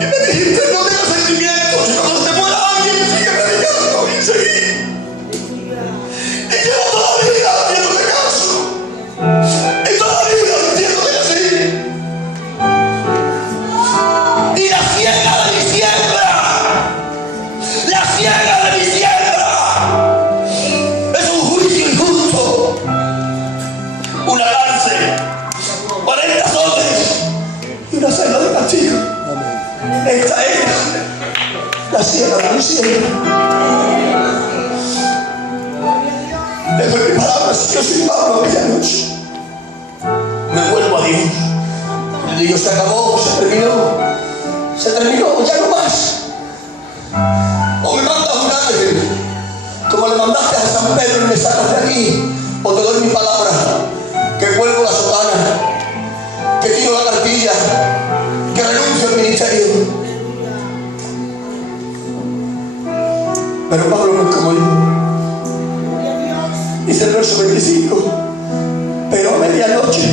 Y me dijiste no tengas sentimientos y cuando se te muera alguien sigue predicando y seguí. Y llevo toda mi vida haciéndote caso. Y toda mi vida diciéndote que sí. Y la ciega de mi siembra. La ciega de mi siembra. Es un juicio injusto. Una cárcel. 40 azotes. Y una celda de castigo. Esta es la ciega de mi siembra. Dejo mi palabra, si yo soy Pablo aquella noche. Me vuelvo a Dios. Le digo, se acabó, se terminó, ya no más. O me mandas un ángel, como le mandaste a San Pedro y me sacas de aquí, o te doy mi palabra, que cuelgo la sotana, que tiro la cartilla, que renuncio al ministerio. Pero Pablo no es como yo. Dice el verso 25, pero a medianoche,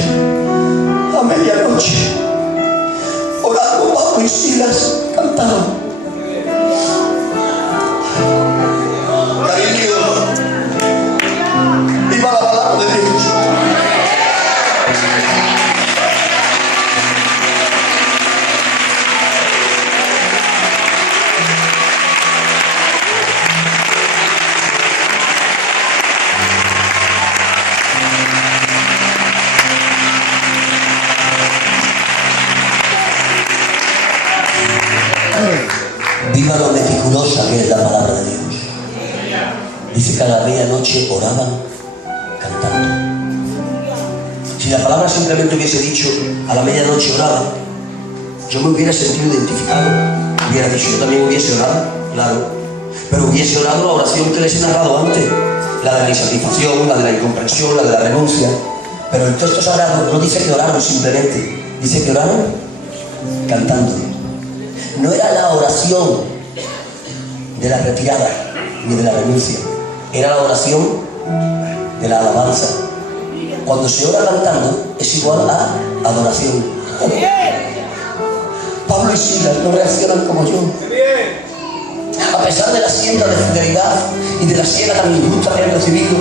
orando Pablo y Silas cantaban. Cariño, viva la palabra de Dios. Viva lo meticulosa que es la palabra de Dios. Dice que a la medianoche oraban cantando. Si la palabra simplemente hubiese dicho a la medianoche oraban, yo me hubiera sentido identificado. Hubiera dicho, yo también hubiese orado, claro. Pero hubiese orado la oración que les he narrado antes. La de la insatisfacción, la de la incomprensión, la de la renuncia. Pero el texto sagrado no dice que oraron simplemente. Dice que oraron cantando. No era la oración de la retirada ni de la renuncia, era la oración de la alabanza. Cuando se ora cantando es igual a adoración. Pablo y Silas no reaccionan como yo. A pesar de la siembra de fidelidad y de la siega tan injusta que han recibido,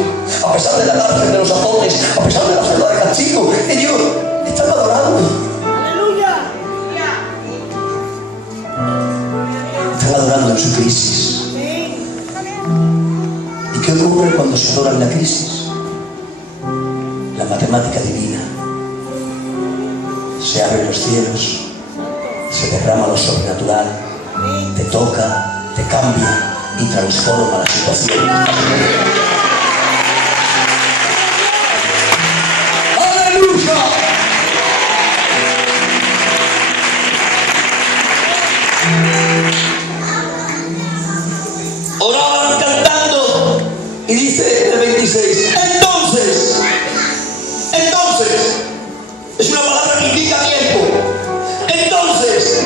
a pesar de la cárcel de los azotes, a pesar de la celda de castigo, ellos están adorando. Están adorando en su crisis. ¿Y qué ocurre cuando se adora en la crisis? La matemática divina. Se abren los cielos, se derrama lo sobrenatural, te toca, te cambia y transforma la situación. ¡Aleluya! Oraban cantando y dice el 26, entonces, es una palabra que indica tiempo, entonces,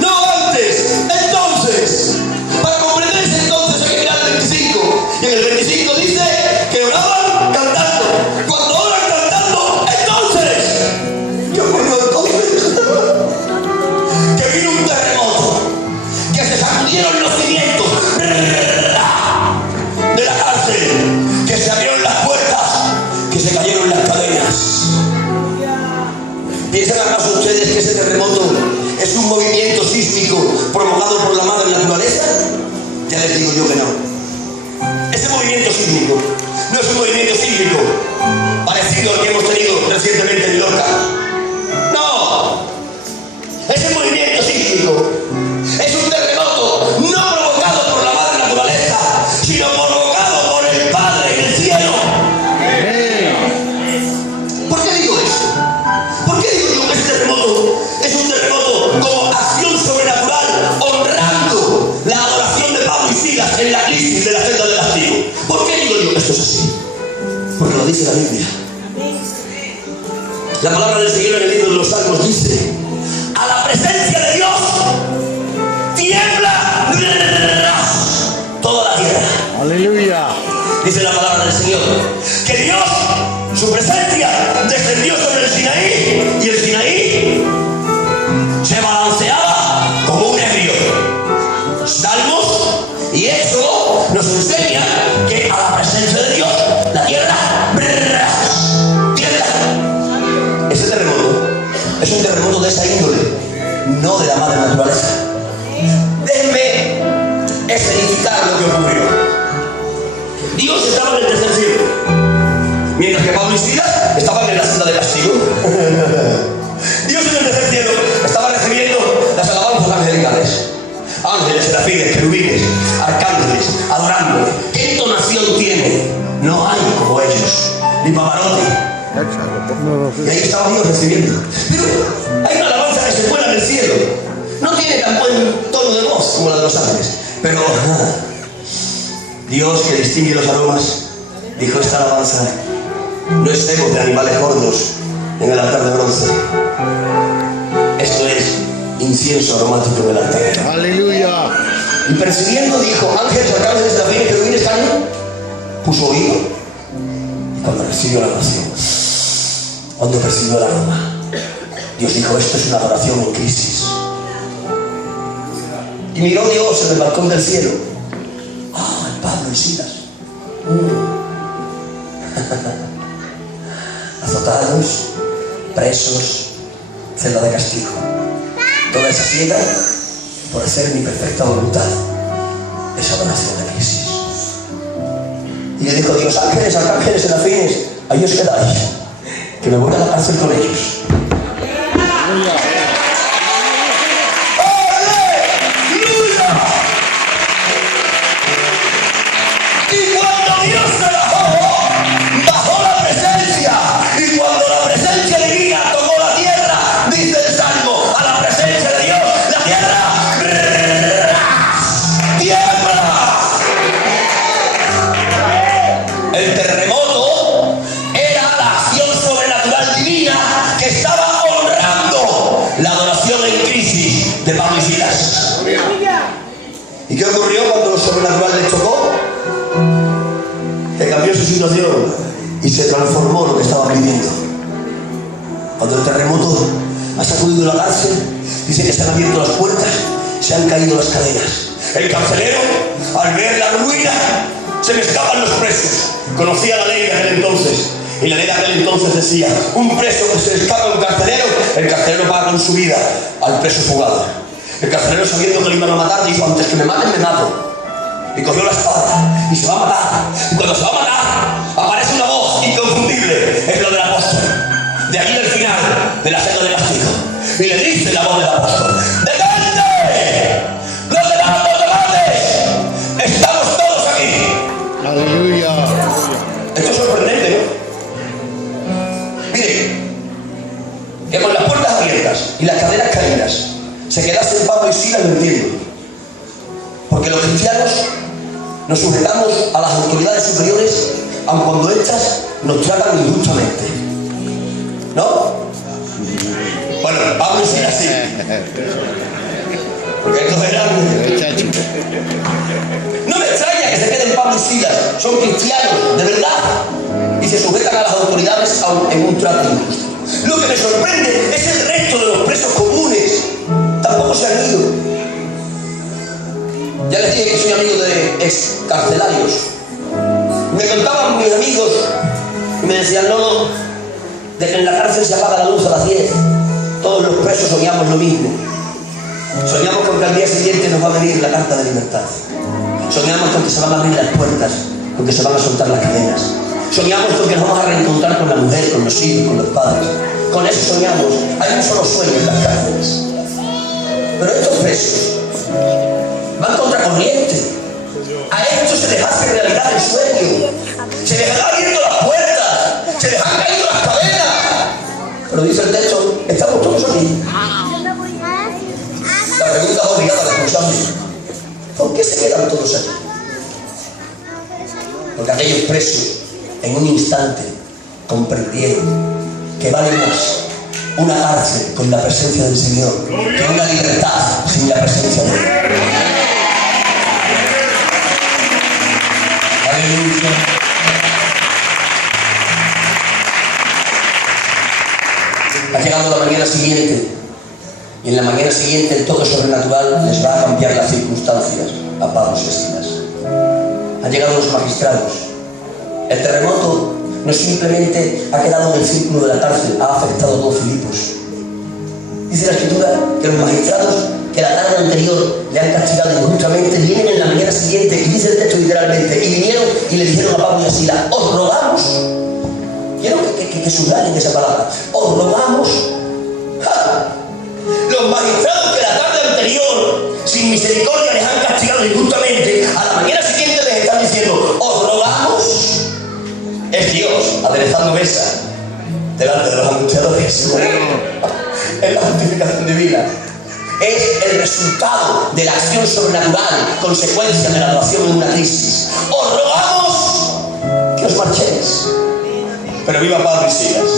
no antes, entonces, para comprender ese entonces hay que mirar el 25, y en el 25 dice que oraban cantando. Cuando oran cantando, entonces, yo cuando entonces, que vino un terremoto, que se sacudieron los cimientos de la cárcel, que se lo dice la Biblia. La palabra del Señor en el libro de los Salmos dice: a la presencia de Dios tiembla toda la tierra. Aleluya. Dice la palabra del Señor que Dios, su presencia, descendió sobre el Sinaí, y el Sinaí se balanceaba como un ebrio. Salmos y Éxodo nos enseña que a la presencia de Dios la tierra tiembla. Ese terremoto es un terremoto de esa índole, no de la madre naturaleza. Déjenme escenificar lo que ocurrió. Dios estaba en el tercer cielo, mientras que Pablo y Silas estaban en la senda de castigo. Dios en el tercer cielo estaba recibiendo las alabanzas angelicales. Ángeles, serafines, querubines, arcángeles, adorándole. ¿Qué entonación tiene? No hay como ellos, ni Pavarotti. Y ahí estaba Dios recibiendo. Pero hay una alabanza que se cuela en el cielo. No tiene tan buen tono de voz como la de los ángeles, pero Dios, que distingue los aromas, dijo: esta alabanza no estemos de animales gordos en el altar de bronce. Esto es incienso aromático en el altar. Aleluya. Y percibiendo, dijo: ángeles, arcángeles, serafines, querubines, cañón. Puso oído. Y cuando recibió la oración, cuando percibió el aroma, Dios dijo: esto es una adoración en crisis. Y miró Dios en el balcón del cielo. Pablo y Silas, azotados, presos, celda de castigo. Toda esa ciega por hacer mi perfecta voluntad es adoración de crisis. Y le dijo Dios: ángeles, arcángeles, serafines, ahí os quedáis, que me voy a la cárcel con ellos. ¿Y qué ocurrió cuando lo sobrenatural le chocó? Que cambió su situación y se transformó lo que estaban viviendo. Cuando el terremoto ha sacudido la cárcel, dice que se han abierto las puertas, se han caído las cadenas. El carcelero, al ver la ruina, se me escapan los presos. Conocía la ley de aquel entonces, y la ley de aquel entonces decía: un preso que se escapa a un carcelero, el carcelero paga con su vida al preso fugado. El carcelero, sabiendo que le iban a matar, dijo: antes que me maten, me mato. Y cogió la espada y se va a matar. Y cuando se va a matar, aparece una voz inconfundible, es la del apóstol. De aquí del final de la senda de castigo. Y le dice la voz del apóstol: ¡detente! ¡Los demandantes! ¡Estamos todos aquí! Aleluya. Esto es sorprendente, ¿no? Miren, que con las puertas abiertas y las cadenas caídas se quedasen Pablo y Silas, lo entiendo. Porque los cristianos nos sujetamos a las autoridades superiores, aun cuando estas nos tratan injustamente. ¿No? Bueno, Pablo y Silas sí. Porque estos eran... No me extraña que se queden Pablo y Silas. Son cristianos, de verdad. Y se sujetan a las autoridades aun en un trato injusto. Lo que me sorprende es el resto de los presos comunes. Tampoco se han ido. Ya les dije que soy amigo de excarcelarios. Me contaban mis amigos y me decían: no, de que en la cárcel se apaga la luz a las 10. Todos los presos soñamos lo mismo. Soñamos con que al día siguiente nos va a venir la carta de libertad. Soñamos con que se van a abrir las puertas, con que se van a soltar las cadenas. Soñamos con que nos vamos a reencontrar con la mujer, con los hijos, con los padres. Con eso soñamos. Hay un solo sueño en las cárceles. Pero estos presos van contra corriente. A estos se les hace realidad el sueño. Se les han abierto las puertas. Se les han caído las cadenas. Pero dice el texto: estamos todos aquí. La pregunta es obligada de escucharme: ¿por qué se quedan todos aquí? Porque aquellos presos en un instante comprendieron que vale más una cárcel con la presencia del Señor que una libertad sin la presencia de Él. Aleluya. Ha llegado la mañana siguiente, y en la mañana siguiente el toque sobrenatural les va a cambiar las circunstancias a Pablo y Silas. Han llegado los magistrados. El terremoto no simplemente ha quedado en el círculo de la cárcel, ha afectado a todo Filipos. Dice la Escritura que los magistrados que la tarde anterior le han castigado injustamente vienen en la mañana siguiente, y dice el texto literalmente, y vinieron y le dijeron a Pablo y a Silas: os rogamos. Quiero que subrayen esa palabra. Os rogamos. ¡Ja! Los magistrados que la tarde anterior, sin misericordia, les han castigado injustamente, a la mañana siguiente les están diciendo: os rogamos. Es Dios aderezando mesa delante de los angustiadores. Es la justificación divina. Es el resultado de la acción sobrenatural, consecuencia de la adoración en una crisis. Os rogamos que os marchéis. Pero viva Pablo y Silas.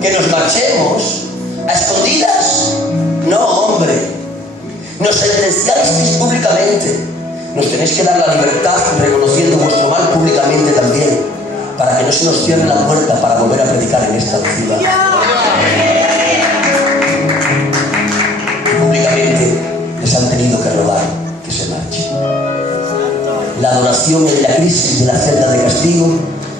Que nos marchemos a escondidas. No, hombre. Nos sentenciasteis públicamente. Nos tenéis que dar la libertad reconociendo vuestro mal públicamente también, para que no se nos cierre la puerta para volver a predicar en esta ciudad. Públicamente les han tenido que rogar que se marchen. La adoración en la crisis de la celda de castigo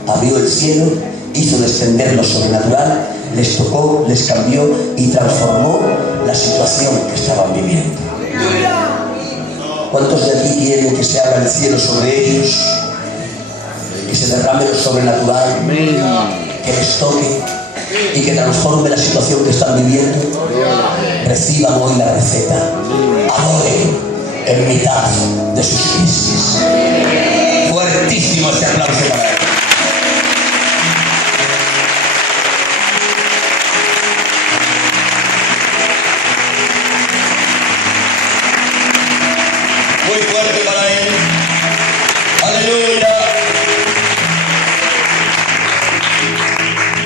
abrió el cielo, hizo descender lo sobrenatural, les tocó, les cambió y transformó la situación que estaban viviendo. ¿Cuántos de aquí quieren que se abra el cielo sobre ellos? Que se derrame lo sobrenatural, que les toque y que transforme la situación que están viviendo? Reciban hoy la receta. Adoren en mitad de sus crisis. Fuertísimo este aplauso para él. Muy fuerte para él. Aleluya.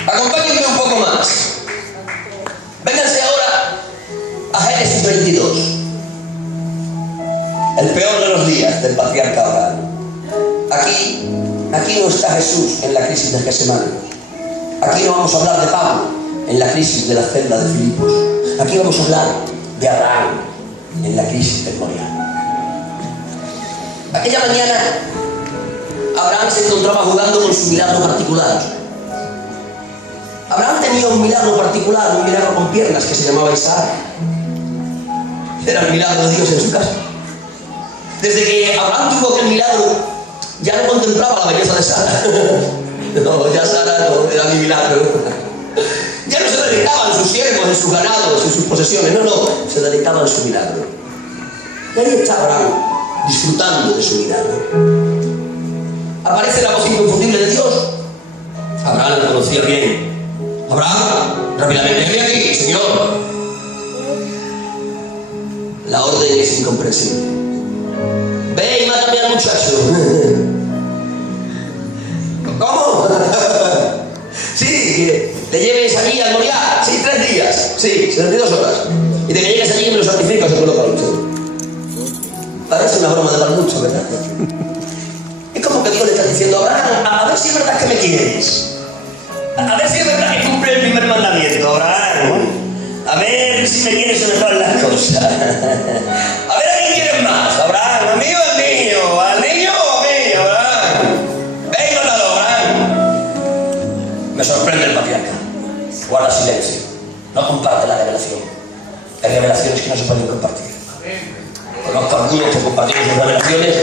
Acompáñenme un poco más. Vénganse ahora a Génesis 22. El peor de los días del patriarca Abraham. Aquí no está Jesús en la crisis de Getsemaní. Aquí no vamos a hablar de Pablo en la crisis de la celda de Filipos. Aquí vamos a hablar de Abraham en la crisis del Moriah. Aquella mañana Abraham se encontraba jugando con su milagro particular. Abraham tenía un milagro particular, un milagro con piernas que se llamaba Isaac. Era el milagro de Dios en su casa. Desde que Abraham tuvo aquel milagro, ya no contemplaba la belleza de Sara. No, ya Sara no era mi milagro. Ya no se dedicaba en sus siervos, en sus ganados, en sus posesiones. No, se dedicaba en su milagro. Y ahí está Abraham, disfrutando de su milagro. Aparece la voz inconfundible de Dios. Abraham la conocía bien. Abraham, rápidamente, ven aquí, Señor. La orden es incomprensible. Ve y mátame al muchacho. ¿Cómo? Sí, que te lleves allí al Moriah. Sí, 3 días. Sí, 72 horas. Y de que llegues allí y me lo santificas, se coloca mucho. Parece una broma de mal mucho, ¿verdad? Es como que Dios le está diciendo: Abraham, a ver si es verdad que me quieres. A ver si es verdad que cumple el primer mandamiento, Abraham. A ver si me quieres o me van las cosas. A ver a quién quieres más, Abraham. ¿A mí o al niño? ¿Al niño o a mí, Abraham? Ven, mátalo, Abraham. Me sorprende el patriarca. Guarda silencio. No comparte la revelación. Hay revelaciones que no se pueden compartir. Conozco a algunos que compartieron sus revelaciones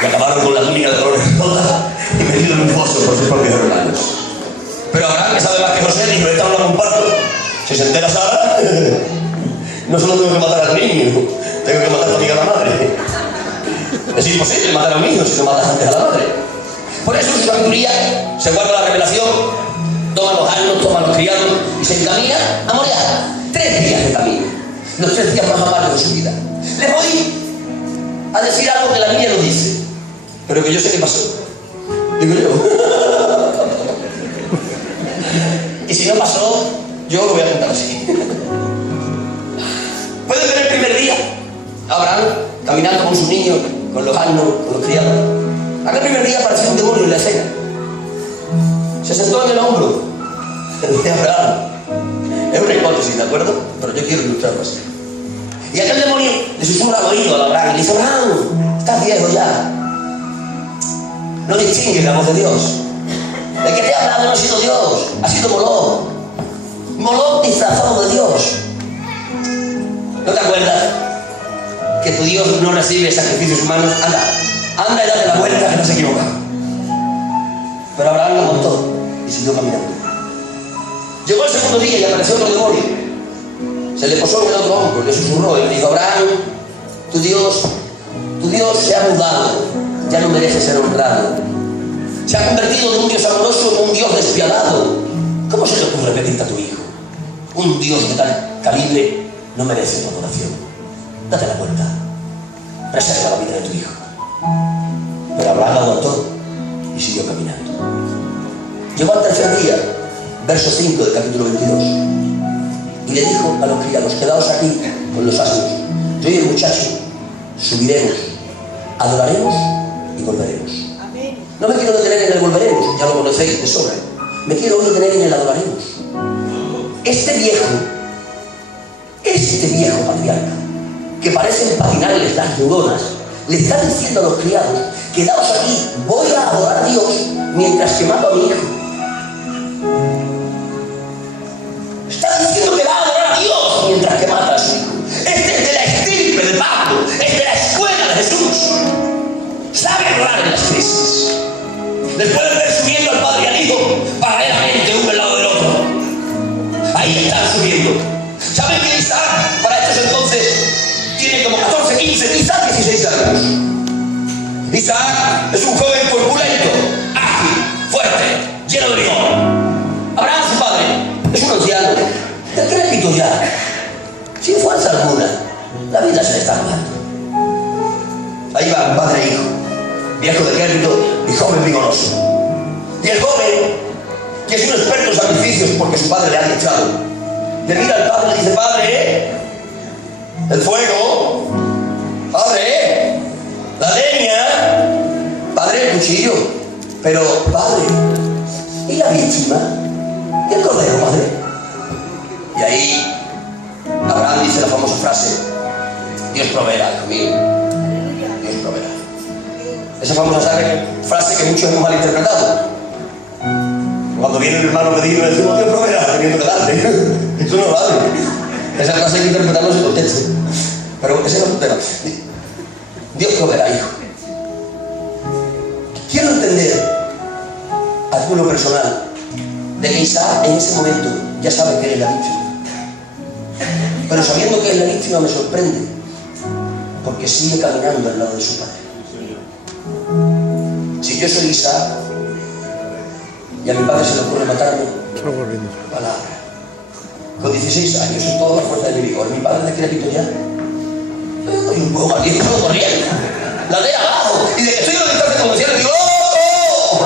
y acabaron con la túnica de colores rota y metido en un foso por sus propios hermanos. Pero Abraham, que sabe más que José, dijo: esta no la comparto. Si se entera Sara, no solo tengo que matar al niño, tengo que matar también a la madre. Es imposible matar a un hijo si no matas antes a la madre. Por eso en su sabiduría se guarda la revelación, toma los asnos, toma los criados y se encamina a Moriah. 3 días de camino, los 3 días más amargos de su vida. Les voy a decir algo que la Biblia no dice, pero que yo sé que pasó. Digo yo. Y si no pasó, yo lo voy a contar así. Pueden ver el primer día, Abraham caminando con sus niños, con los asnos, con los criados. Aquel primer día apareció un demonio en la escena. Se sentó en el hombro de Abraham. Es una hipótesis, ¿de acuerdo? Pero yo quiero ilustrarlo así. Y aquel demonio le susurra al oído a Abraham y le dice: Abraham, estás viejo ya. No distingues la voz de Dios. El que te ha hablado no ha sido Dios, ha sido Moloch. Moloch disfrazado de Dios. ¿No te acuerdas que tu Dios no recibe sacrificios humanos? Anda y date la vuelta, que no se equivoca. Pero Abraham lo montó y siguió caminando. Llegó el segundo día y apareció otro demonio. Se le posó en el otro hombro, le susurró y le dijo: Abraham, tu Dios se ha mudado, ya no merece ser honrado. Se ha convertido de un Dios amoroso en un Dios despiadado. ¿Cómo se te ocurre pedirte a tu hijo? Un Dios de tal calibre no merece tu adoración. Date la vuelta. Preserva la vida de tu hijo. Pero Abraham aguantó y siguió caminando. Llegó al tercer día, verso 5 del capítulo 22. Y le dijo a los criados: quedaos aquí con los asnos. Yo y el muchacho subiremos, adoraremos y volveremos. No me quiero detener en el volveremos, ya lo conocéis de sobra. Me quiero detener en el adoraremos. Este viejo patriarca, que parece empatinarles las neuronas, le está diciendo a los criados: quedaos aquí, voy a adorar a Dios mientras que mato a mi hijo. Está diciendo que va a adorar a Dios mientras que mata a su hijo. Este es de la estirpe de Pablo, es de la escuela de Jesús. Sabe adorar en las crisis. Después de ver subiendo al Padre y al Hijo paralelamente uno al lado del otro. Ahí están subiendo. ¿Saben que Isaac para estos entonces tiene como 14, 15, quizás 16 años? Isaac es un joven corpulento, ágil, fuerte, lleno de vigor. Abraham, su padre, es un anciano, decrépito ya, sin fuerza alguna. La vida se le está acabando. Ahí van padre e hijo, viejo decrépito y joven vigoroso. Y el joven, que es un experto en sacrificios porque su padre le ha echado, le mira al padre y le dice: padre, el fuego, padre, la leña, padre, el cuchillo, pero padre, ¿y la víctima? ¿Y el cordero, padre? Y ahí Abraham dice la famosa frase: Dios proveerá, hijo mío, Dios proveerá. Esa famosa frase que muchos hemos malinterpretado. Cuando viene el hermano pedido, le decimos: Dios proveerá, teniendo que darle. Eso no vale. Esa frase hay que interpretarlo en su contexto. Pero ese no es un tema. Dios proveerá, hijo. Quiero entender a título personal de que Isaac en ese momento ya sabe que él es la víctima. Pero sabiendo que es la víctima me sorprende, porque sigue caminando al lado de su padre. Si yo soy Isaac y a mi padre se le ocurre matarme, palabra. Con 16 años, en toda la fuerza de mi vigor, mi padre decrépito ya. Yo doy un poco aquí, estoy corriendo. La de abajo, y de que estoy en la distancia como decía, le digo: ¡oh!